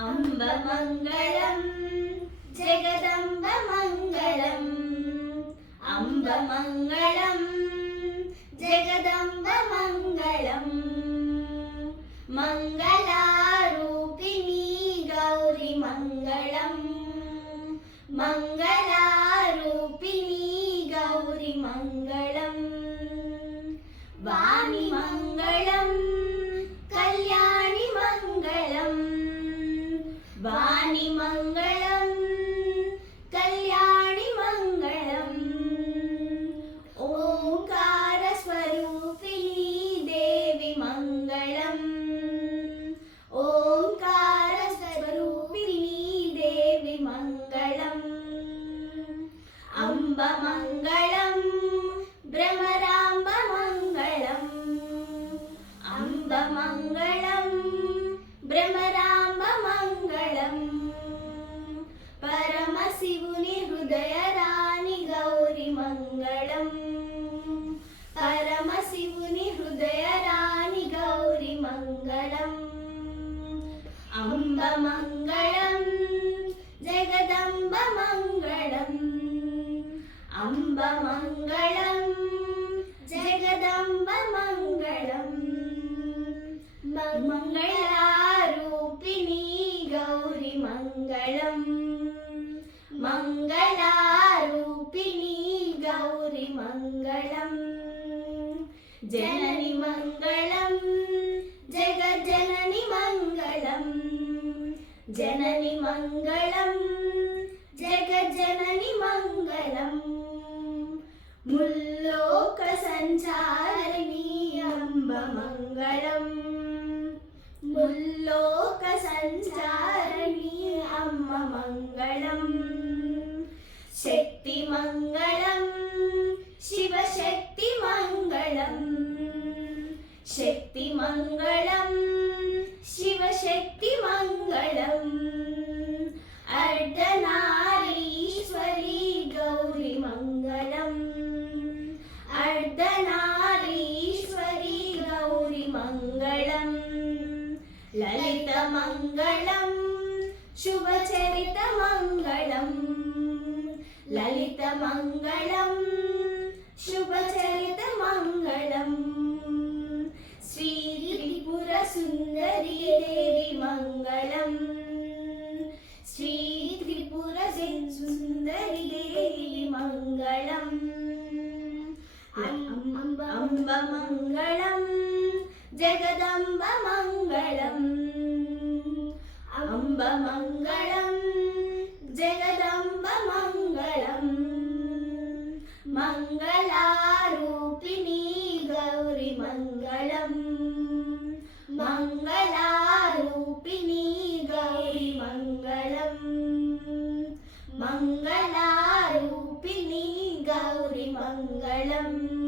अम्बमङ्गलं जगदम्बमङ्गलम् अम्बमङ्गलं जगदम्बमङ्गलम् मङ्गलारूपिणी गौरी मङ्गलम् मङ्गलारूपिणी गौरी मङ्गलम् वाणी मङ्गलम् कल्याणि मङ्गलम् वाणी मङ्गलम् कल्याणि मङ्गलम् ओङ्कारस्वरूपिणी देवी मङ्गलम् ओङ्कारस्वरूपिणी देवी मङ्गलम् अम्बमङ्गलं भ्रमराम्बमङ्गलम् अम्बमङ्गलं भ्रमराम्बमङ्गलम् परमशिवुनि हृदयराणि गौरी मङ्गलम् परमशिवुनि हृदयराणि गौरी मङ्गलम् अम्बमङ्गलं जगदम्बमङ्गलम् अम्बमङ्गलं जगदम्बमङ्गलम् मङ्गलारूपिणी गौरी मङ्गलम् मङ्गलारूपिणी गौरी मङ्गलम् जननि मङ्गलं जगज्जननि मङ्गलम् जननि मङ्गलं जगज्जननि मङ्गलम् मुल्लोकसञ्चारिणी अम्बमङ्गलम् मुल्लोकसञ्चारिणी अम्बमङ्गलम् शक्तिमङ्गलं शिवशक्तिमङ्गलम् शक्तिमङ्गलं शिवशक्तिमङ्गलम् अर्धनारीश्वरी गौरी मङ्गलम् अर्धनारीश्वरी गौरी मङ्गलम् ललितमङ्गलं शुभचरितमङ्गलम् ललितमङ्गलं शुभचरितमङ्गलम् श्रीत्रिपुरसुन्दरी देवी मङ्गलम् श्रीत्रिपुरसुन्दरी देवी मङ्गलम् अम्बमङ्गलं जगदम्बमङ्गलम् अम्बमङ्गलं जगदम्बमङ्गलम् मङ्गलारूपिणी गौरी मङ्गलम् मङ्गलारूपिणी गौरी मङ्गलम् मङ्गलारूपिणी गौरी मङ्गलम्